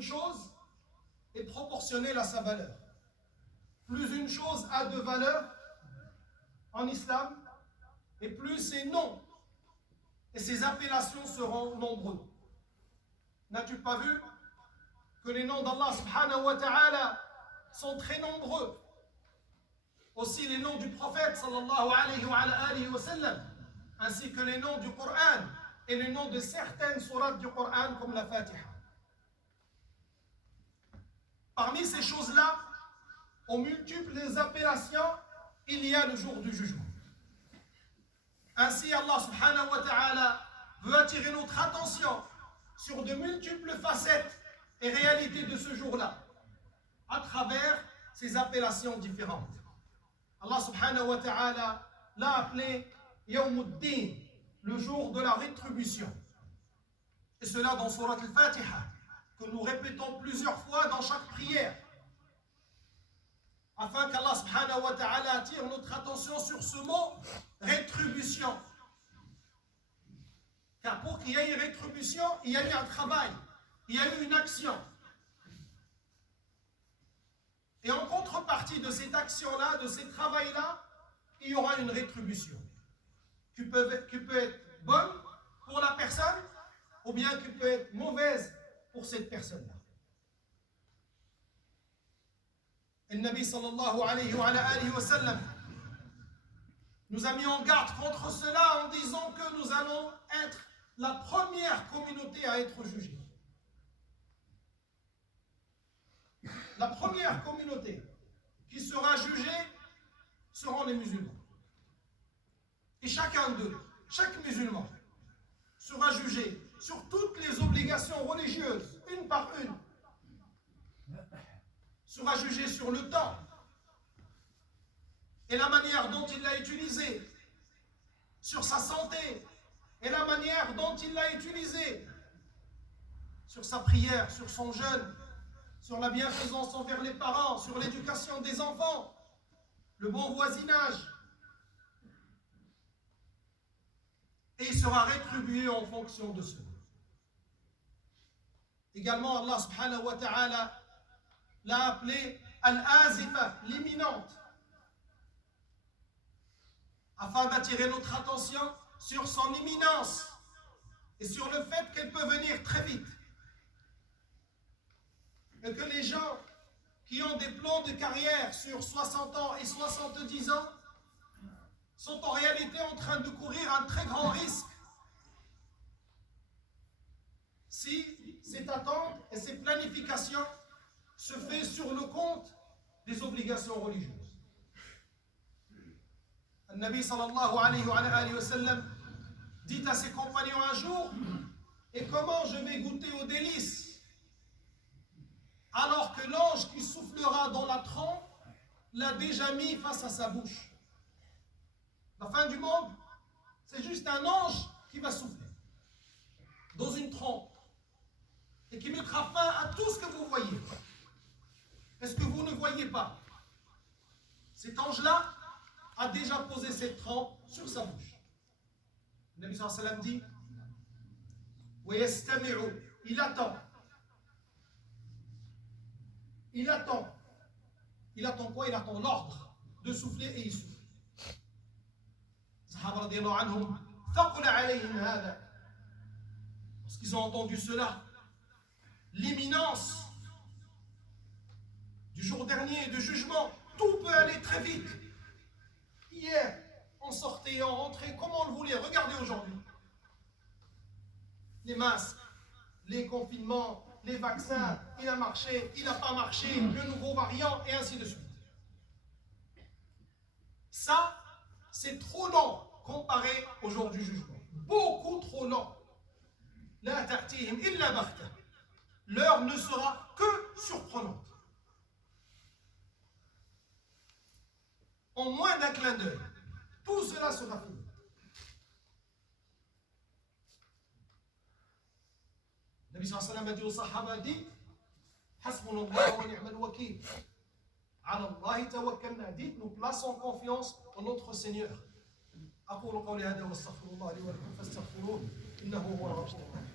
une chose est proportionnelle à sa valeur. Plus une chose a de valeur en islam, et plus ses noms et ses appellations seront nombreux. N'as-tu pas vu que les noms d'Allah subhanahu wa ta'ala sont très nombreux? Aussi les noms du prophète sallallahu alayhi wa sallam, ainsi que les noms du Coran et les noms de certaines sourates du Coran comme la Fatiha. Parmi ces choses-là, aux multiples appellations, il y a le jour du jugement. Ainsi, Allah subhanahu wa ta'ala veut attirer notre attention sur de multiples facettes et réalités de ce jour-là, à travers ces appellations différentes. Allah subhanahu wa ta'ala l'a appelé Yawmuddin, le jour de la rétribution. Et cela dans Surat al-Fatiha, que nous répétons plusieurs fois dans chaque prière, afin qu'Allah subhanahu wa ta'ala attire notre attention sur ce mot rétribution. Car pour qu'il y ait une rétribution, il y a eu un travail, il y a eu une action. Et en contrepartie de cette action-là, de ce travail-là, il y aura une rétribution qui peut être bonne pour la personne ou bien qui peut être mauvaise pour cette personne-là. Et le Nabi sallallahu alayhi wa sallam nous a mis en garde contre cela en disant que nous allons être la première communauté à être jugée. La première communauté qui sera jugée seront les musulmans. Et chacun d'eux, chaque musulman, sera jugé sur toutes les obligations religieuses, une par une. Sera jugé sur le temps et la manière dont il l'a utilisé, sur sa santé et la manière dont il l'a utilisé, sur sa prière, sur son jeûne, sur la bienfaisance envers les parents, sur l'éducation des enfants, le bon voisinage. Et il sera rétribué en fonction de cela. Également, Allah subhanahu wa ta'ala l'a appelé Al-Azifa, l'imminente, afin d'attirer notre attention sur son imminence et sur le fait qu'elle peut venir très vite. Et que les gens qui ont des plans de carrière sur 60 ans et 70 ans sont en réalité en train de courir un très grand risque si cette attente et cette planification se fait sur le compte des obligations religieuses. Le Nabi sallallahu alayhi wa sallam dit à ses compagnons un jour: et comment je vais goûter aux délices alors que l'ange qui soufflera dans la trompe l'a déjà mis face à sa bouche? La fin du monde, c'est juste un ange qui va souffler dans une trompe et qui mettra fin à tout ce que vous voyez. Est-ce que vous ne voyez pas? Cet ange-là a déjà posé cette trompe sur sa bouche. Le Nabi sallallahu alayhi wa sallam dit: وَيَسْتَمِعُ, il attend. Il attend. Il attend quoi? Il attend l'ordre de souffler et il souffle. Sahaba radiyallahu anhum, thaqula alayhim hada. Lorsqu'ils ont entendu cela, l'imminence du jour dernier de jugement, tout peut aller très vite. Hier, on sortait, on rentrait comme on le voulait. Regardez aujourd'hui. Les masques, les confinements, les vaccins, il a marché, il n'a pas marché, le nouveau variant, et ainsi de suite. Ça, c'est trop lent comparé au jour du jugement. Beaucoup trop lent. La ta'tihim illa baghta. L'heure ne sera que surprenante. En moins d'un clin d'œil, tout cela sera fini. Le Nabi sallallahu alayhi wa sallam a dit aux Sahaba, dit: Hasbunallah wa ni'mal wakil. Ala Allahi tawakkalna. Dites, nous plaçons confiance en notre Seigneur. أقول قولي هذا واستغفر الله لي ولكم فاستغفروه إنه هو الغفور الرحيم.